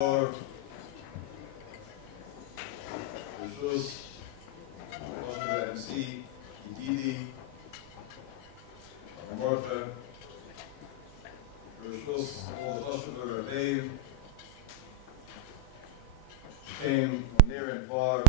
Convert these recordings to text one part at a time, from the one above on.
Lord, Jesus, Moshe MC, Ididi, Martha, Jesus, all Joshua, Rabbi, came from near and far,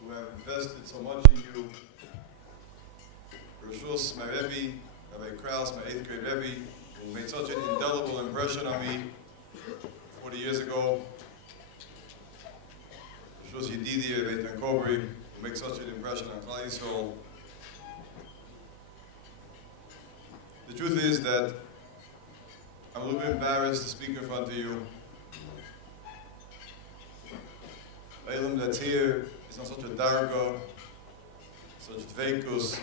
who have invested so much in you. Jesus, my Rebbe, Rabbi Kraus, my 8th grade Rebbe, who made such an indelible impression on me 40 years ago. Shus Yedidi, Rabbi Kobri, who makes such an impression on Klal Yisroel. The truth is that I'm a little bit embarrassed to speak in front of you. The Elam that's here is not such a darga, such dveikus,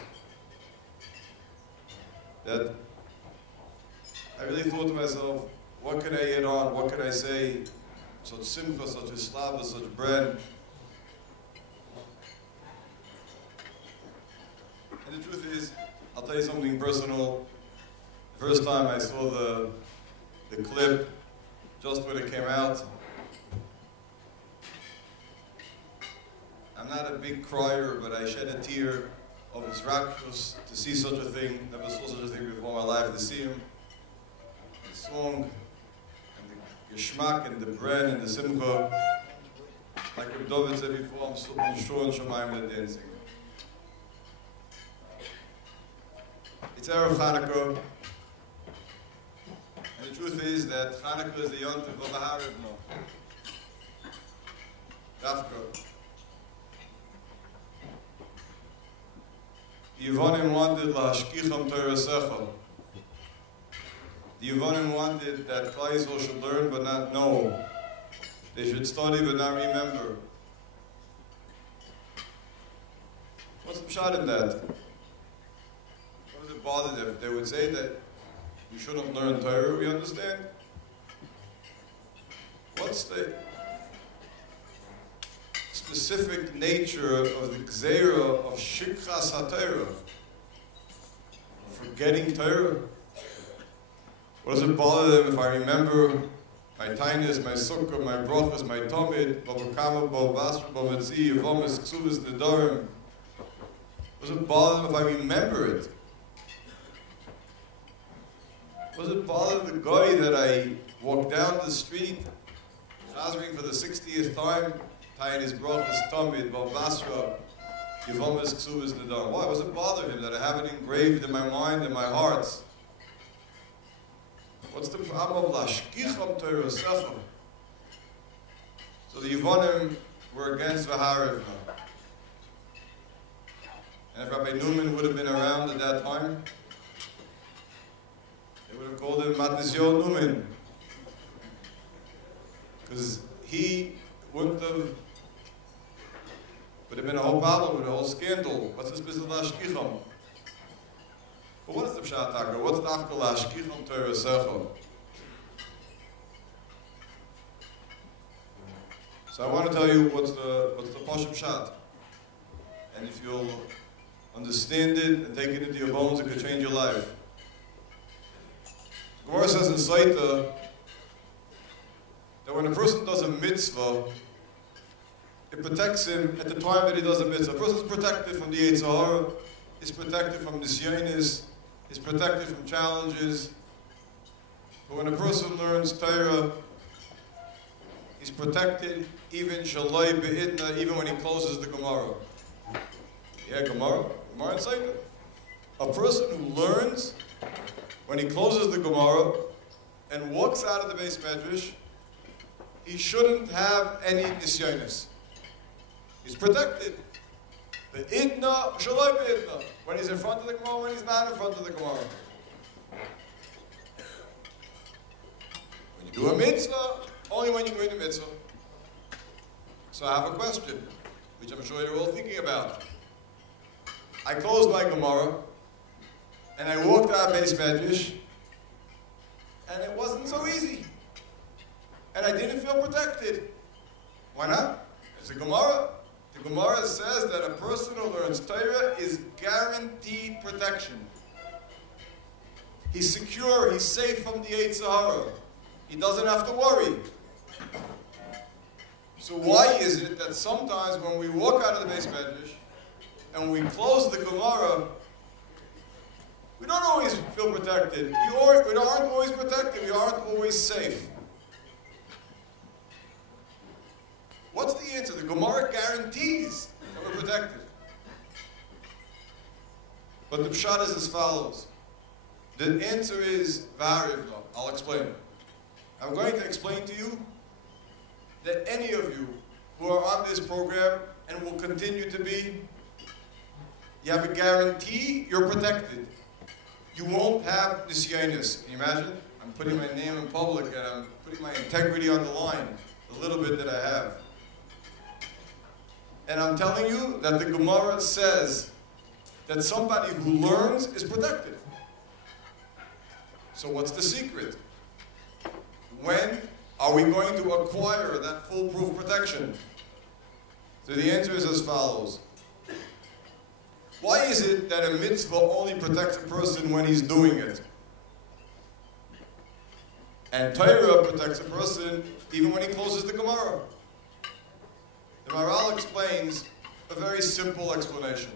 that I really thought to myself, what can I add on? What can I say? Such Simchas, such Slava, such bread. And the truth is, I'll tell you something personal. The first time I saw the clip, just when it came out, I'm not a big crier, but I shed a tear of his rakshus to see such a thing. Never saw such a thing before in my life, to see him. Song and the geschmack and the bread and the simcha, like Rabbi David said before, I'm sure in Shemaim they're dancing. It's Erev Chanukah, and the truth is that Chanukah is the Untitled Vhaarev now. Dafka. Yevonim wanted la'ashkicham Torah. The Yevonim wanted that Klal Yisrael should learn but not know. They should study but not remember. What's the pshat in that? What does it bother them? They would say that you shouldn't learn Torah, we understand? What's the specific nature of the gzeira of Shikras Hatorah? Forgetting Torah? What does it bother them if I remember my tainis, my sukkah, my brachas, my tomid, babakama, babasra, bamatzi, yavomis, ksuvas, nedarim? What does it bother them if I remember it? What does it bother the guy that I walk down the street, chazering for the 60th time, tainis, brachas, tomid, babasra, yavomis, ksuvas, nedarim? Why? What does it bother him that I have it engraved in my mind and my heart? What's the problem of lashkicham Torah sechem? So the Yevonim were against Vhaarev now. And if Rabbi Newman would have been around at that time, they would have called him Matnisyo Newman. Because he would have been a whole problem with a whole scandal. What's this business of lashkicham? But what is the pshat taka? What's the after lashkicham Torah sechem? So I want to tell you what's the pashut pshat, and if you'll understand it and take it into your bones, it could change your life. Gemara says in Saita that when a person does a mitzvah, it protects him at the time that he does a mitzvah. A person is protected from the Yisroel, is protected from nisyonis, is protected from challenges. But when a person learns Torah, he's protected even shaloi be'idna, even when he closes the Gemara. Yeah, Gemara and Saita. A person who learns when he closes the Gemara and walks out of the Beis Medrash, he shouldn't have any nisyonis. He's protected. The idna, shaloi be'idna. When he's in front of the Gemara, when he's not in front of the Gemara. When you do a mitzvah, only when you go into mitzvah. So I have a question, which I'm sure you're all thinking about. I closed my Gemara, and I walked out of Beis Medrash, and it wasn't so easy. And I didn't feel protected. Why not? It's a Gemara. The Gemara says that a person who learns Torah is guaranteed protection. He's secure, he's safe from the Yetzer Hara. he doesn't have to worry. So why is it that sometimes when we walk out of the Beis Medrash and we close the Gemara, we don't always feel protected. We aren't always protected. We aren't always safe. What's the answer? The Gemara guarantees that we're protected. But the pshat is as follows. The answer is Vhaarev. I'll explain. I'm going to explain to you that any of you who are on this program and will continue to be, you have a guarantee you're protected. You won't have nisyonos. Can you imagine? I'm putting my name in public and I'm putting my integrity on the line, the little bit that I have. And I'm telling you that the Gemara says that somebody who learns is protected. So what's the secret? When are we going to acquire that foolproof protection? So the answer is as follows. Why is it that a mitzvah only protects a person when he's doing it? And Torah protects a person even when he closes the Gemara. The Maharal explains a very simple explanation.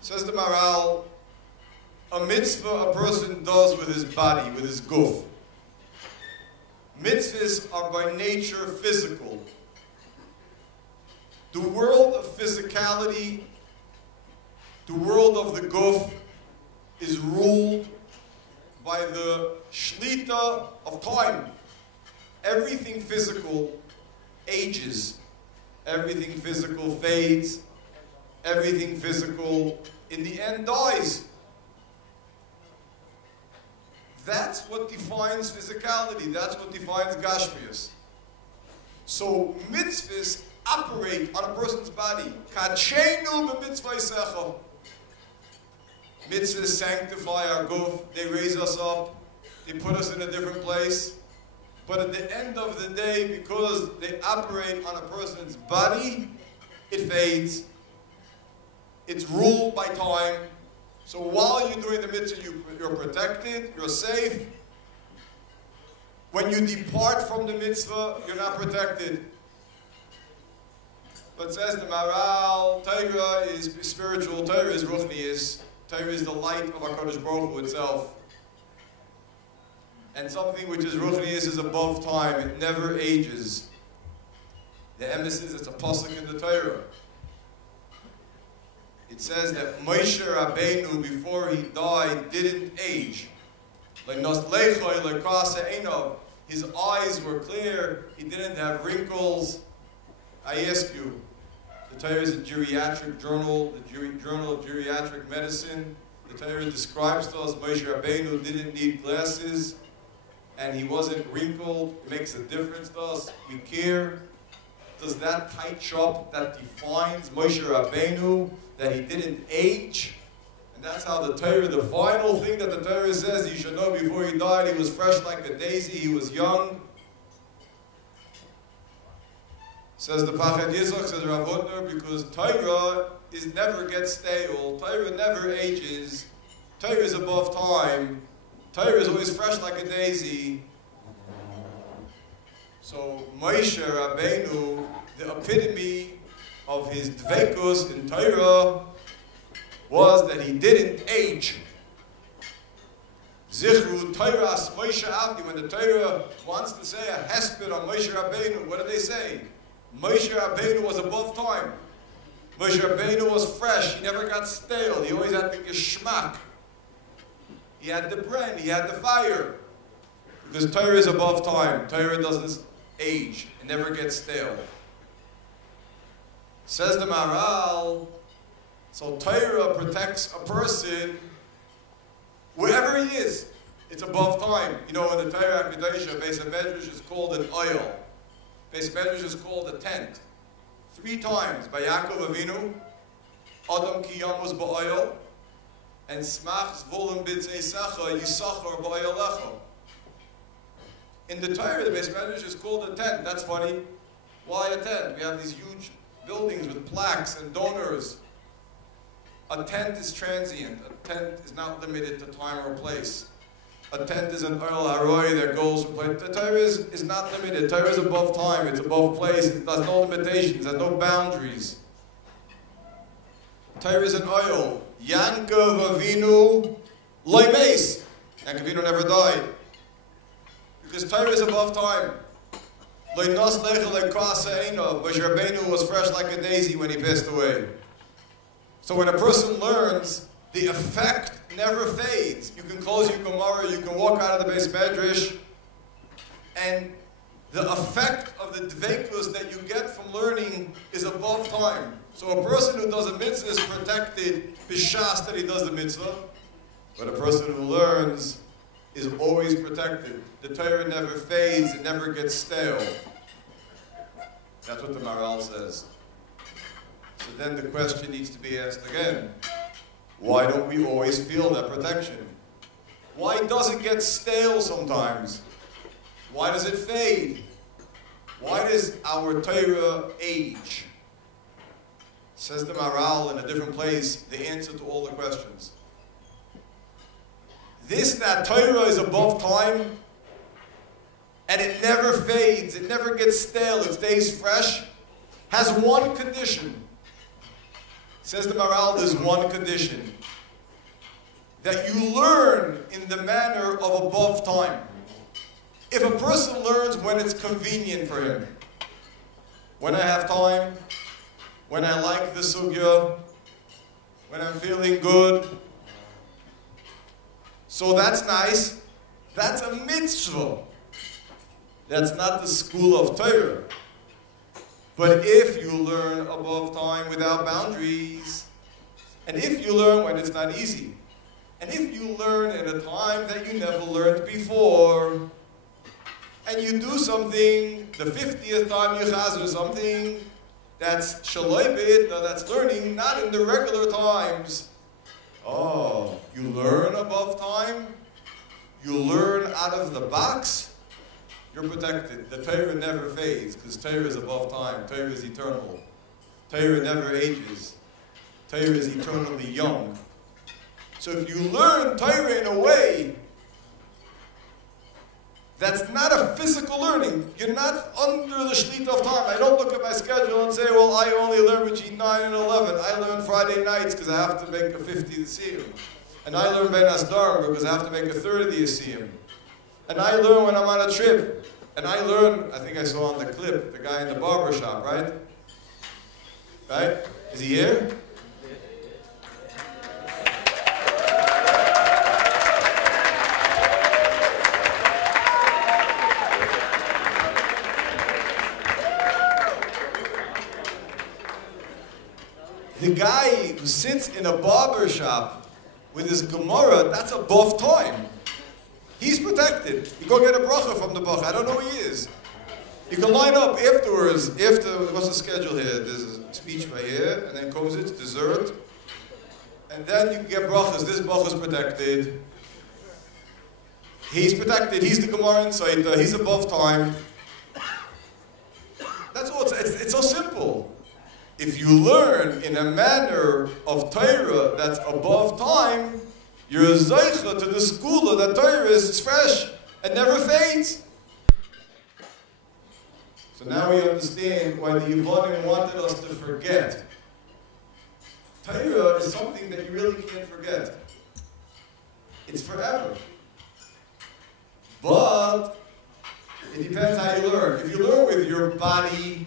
Says the Maharal, a mitzvah a person does with his body, with his guf. Mitzvahs are by nature physical. The world of physicality, the world of the guf, is ruled by the shlita of time. Everything physical ages. Everything physical fades. Everything physical, in the end, dies. That's what defines physicality. That's what defines gashmius. So mitzvahs operate on a person's body. Kachenu b'mitzvah. Mitzvahs sanctify our guf. They raise us up. They put us in a different place. But at the end of the day, because they operate on a person's body, it fades. It's ruled by time. So while you're doing the mitzvah, you're protected, you're safe. When you depart from the mitzvah, you're not protected. But says the Maharal, Torah is spiritual, Torah is ruchnius, Torah is the light of HaKadosh Baruch Hu itself. And something which is ruchnius is above time, it never ages. The emphasis is a pasuk in the Torah. It says that Moshe Rabbeinu, before he died, didn't age. His eyes were clear. He didn't have wrinkles. I ask you, the Torah is a geriatric journal, the Journal of Geriatric Medicine. The Torah describes to us Moshe Rabbeinu didn't need glasses, and he wasn't wrinkled. It makes a difference to us. We care. Does that touch up that defines Moshe Rabbeinu, that he didn't age? And that's how the Torah, the final thing that the Torah says, you should know before he died, he was fresh like a daisy, he was young. Says the Pachad Yitzchak, says Rav Hutner, because Torah never gets stale, Torah never ages, Torah is above time, Torah is always fresh like a daisy. So Moshe Rabbeinu, the epitome of his dveikus in Torah was that he didn't age. Zichru Torahs Moshe Avdi. When the Torah wants to say a hesped on Moshe Rabbeinu, what do they say? Moshe Rabbeinu was above time. Moshe Rabbeinu was fresh. He never got stale. He always had the geschmack. He had the bren. He had the fire. Because Torah is above time. Torah doesn't age. It never gets stale. Says the Maharal, so Torah protects a person wherever he is. It's above time. You know, in the Torah HaKadosh, Beis HaMedrash is called an oil. Beis HaMedrash is called a tent. 3 times by Yaakov Avinu, Adam ki yamus ba'oil, and smach zvolim b'tzeisecha yisachar ba'oilecha. In the Torah, the Beis HaMedrash is called a tent. That's funny. Why a tent? We have these huge buildings with plaques and donors. A tent is transient. A tent is not limited to time or place. a tent is an oil haroi that goes from place. The Torah is not limited. Torah is above time. It's above place. It has no limitations. It has no boundaries. Torah is an oil. Yankov Avinu loy meis. Yankov Avinu never died. Because Torah is above time. Loy nos lecha loy krasa eino. Moshe Rabbeinu was fresh like a daisy when he passed away. So when a person learns, the effect never fades. You can close your Gemara, you can walk out of the base medrash, and the effect of the dveikus that you get from learning is above time. So a person who does a mitzvah is protected b'shas that he does the mitzvah, but a person who learns is always protected. The Torah never fades, it never gets stale. That's what the Maharal says. So then the question needs to be asked again. Why don't we always feel that protection? Why does it get stale sometimes? Why does it fade? Why does our Torah age? Says the Maharal in a different place, the answer to all the questions. That Torah is above time, and it never fades, it never gets stale, it stays fresh, has one condition. Says the Maharal, there's one condition. That you learn in the manner of above time. If a person learns when it's convenient for him, when I have time, when I like the sugya, when I'm feeling good, so that's nice. That's a mitzvah. That's not the school of Torah. But if you learn above time without boundaries, and if you learn when it's not easy, and if you learn at a time that you never learned before, and you do something, the 50th time you chazer something, that's shaloibit, that's learning, not in the regular times. Oh, you learn above time? You learn out of the box? You're protected. The Torah never fades, because Torah is above time. Torah is eternal. Torah never ages. Torah is eternally young. So if you learn Torah in a way that's not a physical learning, you're not under the shlita of time. I don't look at my schedule and say, well, I only learn between 9 and 11. I learn Friday nights because I have to make a 50 Yisroel. And I learn Ben Asdarim because I have to make a 30 Yisroel. And I learn when I'm on a trip. And I learn, I think I saw on the clip, the guy in the barber shop, right? Right? Is he here? The guy who sits in a barber shop with his Gemara, that's above time. He's protected. You go get a bracha from the bracha. I don't know who he is. You can line up afterwards, what's the schedule here? There's a speech by here, and then comes it, dessert. And then you can get brachas. This bracha is protected. He's protected. He's the Gemara Insider. He's above time. That's all. It's so simple. If you learn in a manner of Torah that's above time, you're a zeicha to the school that Torah is fresh and never fades. So now we understand why the Yevonim wanted us to forget. Torah is something that you really can't forget. It's forever. But it depends how you learn. If you learn with your body,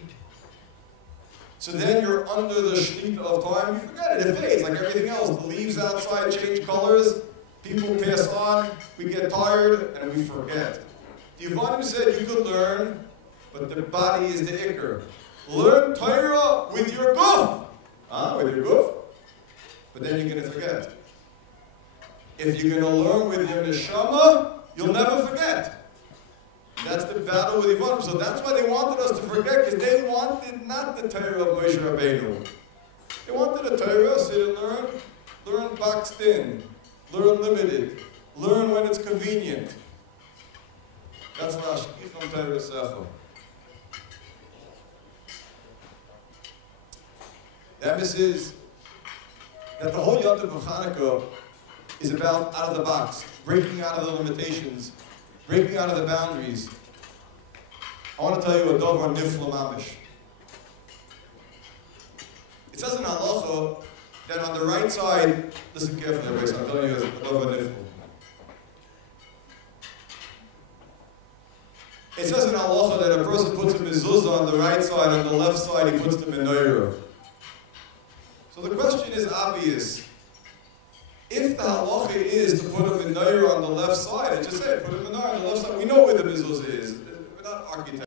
so then you're under the shlita of time, you forget it, it fades like everything else. The leaves outside change colors, people pass on, we get tired, and we forget. The Yevonim said you could learn, but the body is the ikr. Learn Torah with your guf. With your guf. But then you're going to forget. If you're going to learn with your neshama, you'll never forget. That's the battle with Yevonim. So that's why they wanted us to forget, because they wanted not the Torah of Moshe Rabbeinu. They wanted a Torah, sit and learn boxed in, learn limited, learn when it's convenient. That's Rashki from Torah Sefer. The emphasis is that the whole Yom Tov of Hanukkah is about out of the box, breaking out of the limitations, breaking out of the boundaries. I want to tell you a davar nifla mamish. It says in halacha that on the right side, listen carefully, everybody, so I'm telling you a davar nifla. It says in halacha that a person puts a mezuzah on the right side, on the left side he puts the menorah. So the question is obvious. If the halacha is to put a menorah on the left side, it just said put a menorah on the left side. We know where the mezuzah is. We're not architects.